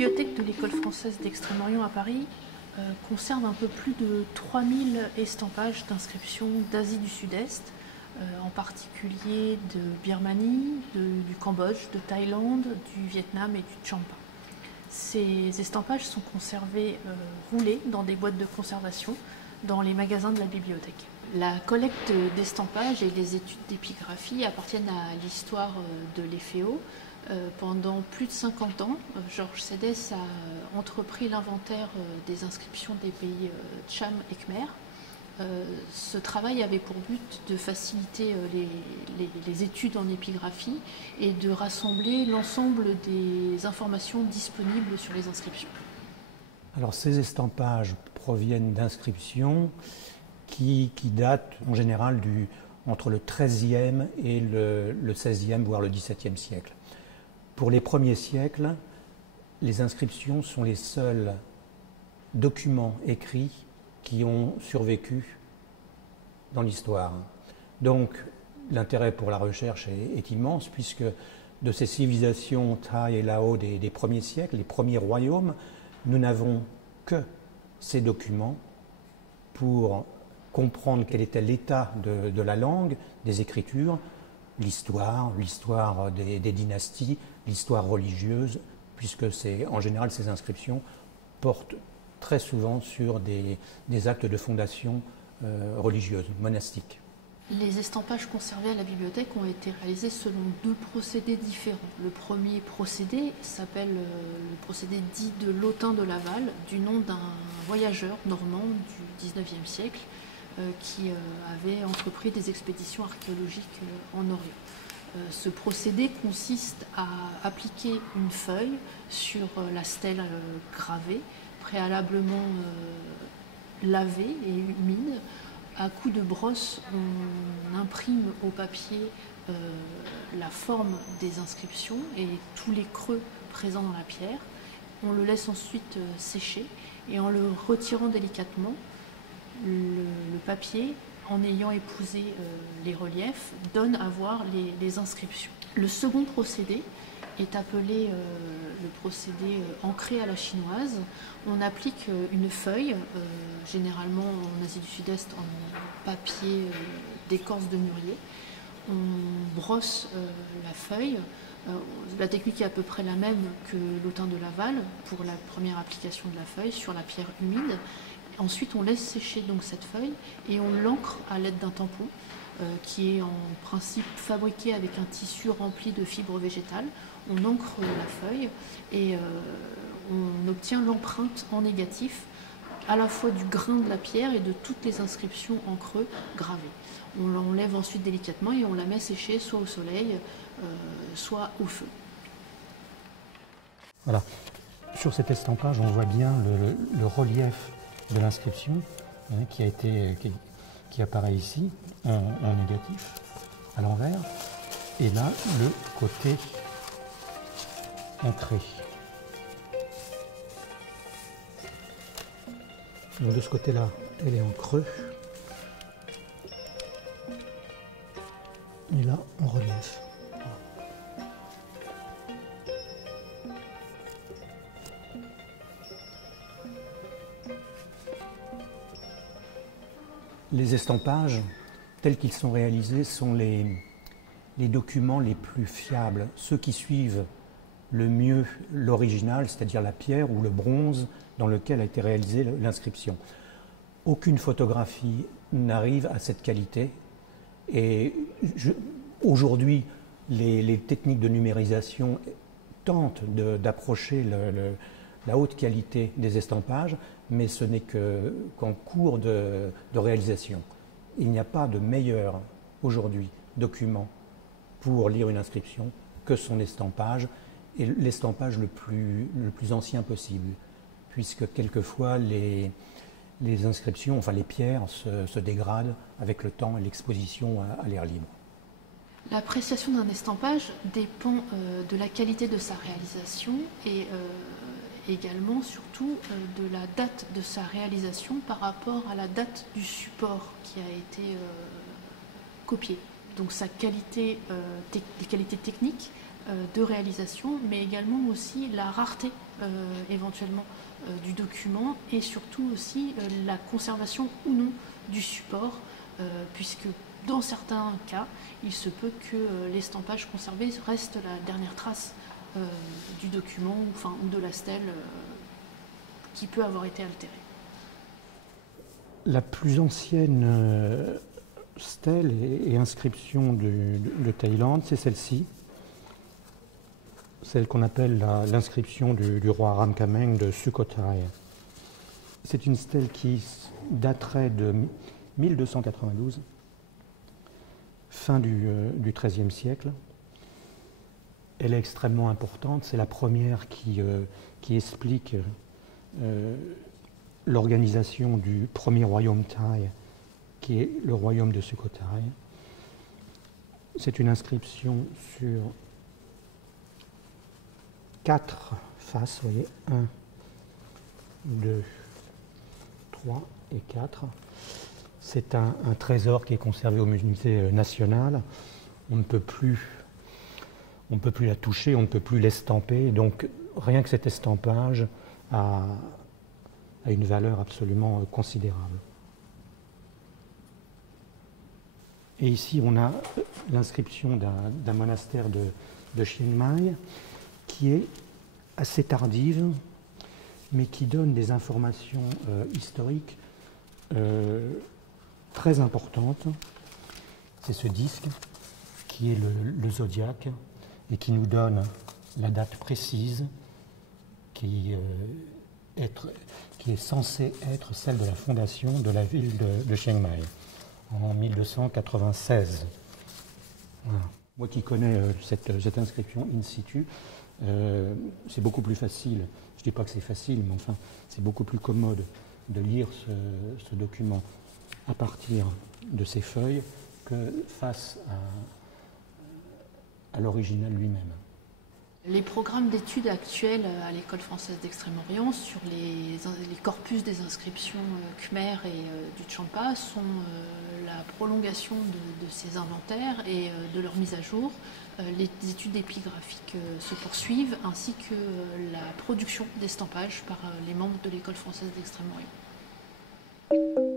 bibliothèque de l'École française d'Extrême-Orient à Paris conserve un peu plus de 3000 estampages d'inscriptions d'Asie du Sud-Est, en particulier de Birmanie, du Cambodge, de Thaïlande, du Vietnam et du Champa. Ces estampages sont conservés roulés dans des boîtes de conservation dans les magasins de la bibliothèque. La collecte d'estampages et les études d'épigraphie appartiennent à l'histoire de l'EFEO. Pendant plus de 50 ans, Georges Sédès a entrepris l'inventaire des inscriptions des pays Cham et Khmer. Ce travail avait pour but de faciliter les études en épigraphie et de rassembler l'ensemble des informations disponibles sur les inscriptions. Alors ces estampages proviennent d'inscriptions qui datent en général entre le XIIIe et le XVIe, voire le XVIIe siècle. Pour les premiers siècles, les inscriptions sont les seuls documents écrits qui ont survécu dans l'histoire. Donc l'intérêt pour la recherche est immense, puisque de ces civilisations Thaï et Lao des premiers siècles, les premiers royaumes, nous n'avons que ces documents pour comprendre quel était l'état de la langue, des écritures, l'histoire des dynasties, l'histoire religieuse, puisque en général ces inscriptions portent très souvent sur des actes de fondation religieuse, monastique. Les estampages conservés à la bibliothèque ont été réalisés selon deux procédés différents. Le premier procédé s'appelle le procédé dit de l'Autin de Laval, du nom d'un voyageur normand du XIXe siècle qui avait entrepris des expéditions archéologiques en Orient. Ce procédé consiste à appliquer une feuille sur la stèle gravée, préalablement lavée et humide. À coup de brosse, on imprime au papier la forme des inscriptions et tous les creux présents dans la pierre. On le laisse ensuite sécher et en le retirant délicatement, le papier, en ayant épousé les reliefs, donne à voir les inscriptions. Le second procédé est appelé le procédé ancré à la chinoise. On applique une feuille, généralement en Asie du Sud-Est en papier d'écorce de mûrier. On brosse la feuille. La technique est à peu près la même que l'autin de Laval pour la première application de la feuille sur la pierre humide. Ensuite, on laisse sécher donc cette feuille et on l'encre à l'aide d'un tampon qui est en principe fabriqué avec un tissu rempli de fibres végétales. On encre la feuille et on obtient l'empreinte en négatif à la fois du grain de la pierre et de toutes les inscriptions en creux gravées. On l'enlève ensuite délicatement et on la met sécher soit au soleil, soit au feu. Voilà. Sur cet estampage, on voit bien le relief de l'inscription qui apparaît ici en négatif, à l'envers, et là le côté ancré. Donc de ce côté-là, elle est en creux, et là en relief. Les estampages, tels qu'ils sont réalisés, sont les documents les plus fiables, ceux qui suivent le mieux l'original, c'est-à-dire la pierre ou le bronze dans lequel a été réalisée l'inscription. Aucune photographie n'arrive à cette qualité et aujourd'hui, les techniques de numérisation tentent d'approcher la haute qualité des estampages, mais ce n'est qu'en cours de réalisation. Il n'y a pas de meilleur aujourd'hui document pour lire une inscription que son estampage, et l'estampage le plus ancien possible, puisque quelquefois les inscriptions, enfin les pierres, se dégradent avec le temps et l'exposition à l'air libre. L'appréciation d'un estampage dépend de la qualité de sa réalisation et également surtout de la date de sa réalisation par rapport à la date du support qui a été copié. Donc sa qualité, les qualités techniques de réalisation, mais également aussi la rareté éventuellement du document, et surtout aussi la conservation ou non du support, puisque dans certains cas, il se peut que l'estampage conservé reste la dernière trace du document ou de la stèle qui peut avoir été altérée. La plus ancienne stèle et inscription de Thaïlande, c'est celle-ci, celle qu'on appelle l'inscription du roi Ramkhameng de Sukhothai. C'est une stèle qui daterait de 1292, fin du XIIIe siècle. Elle est extrêmement importante, c'est la première qui explique l'organisation du premier royaume thaï, qui est le royaume de Sukhothai. C'est une inscription sur 4 faces, vous voyez, 1, 2, 3 et 4. C'est un trésor qui est conservé au musée national. On ne peut plus la toucher, on ne peut plus l'estamper. Donc rien que cet estampage a une valeur absolument considérable. Et ici, on a l'inscription d'un monastère de Chiang Mai qui est assez tardive, mais qui donne des informations historiques très importantes. C'est ce disque qui est le zodiaque et qui nous donne la date précise qui est censée être celle de la fondation de la ville de Chiang Mai en 1296. Voilà. Moi qui connais cette inscription in situ, c'est beaucoup plus facile, je ne dis pas que c'est facile, mais enfin c'est beaucoup plus commode de lire ce document à partir de ces feuilles que face à l'original lui-même. Les programmes d'études actuels à l'École française d'Extrême-Orient sur les corpus des inscriptions khmer et du Champa sont la prolongation de ces inventaires et de leur mise à jour. Les études épigraphiques se poursuivent, ainsi que la production d'estampages par les membres de l'École française d'Extrême-Orient.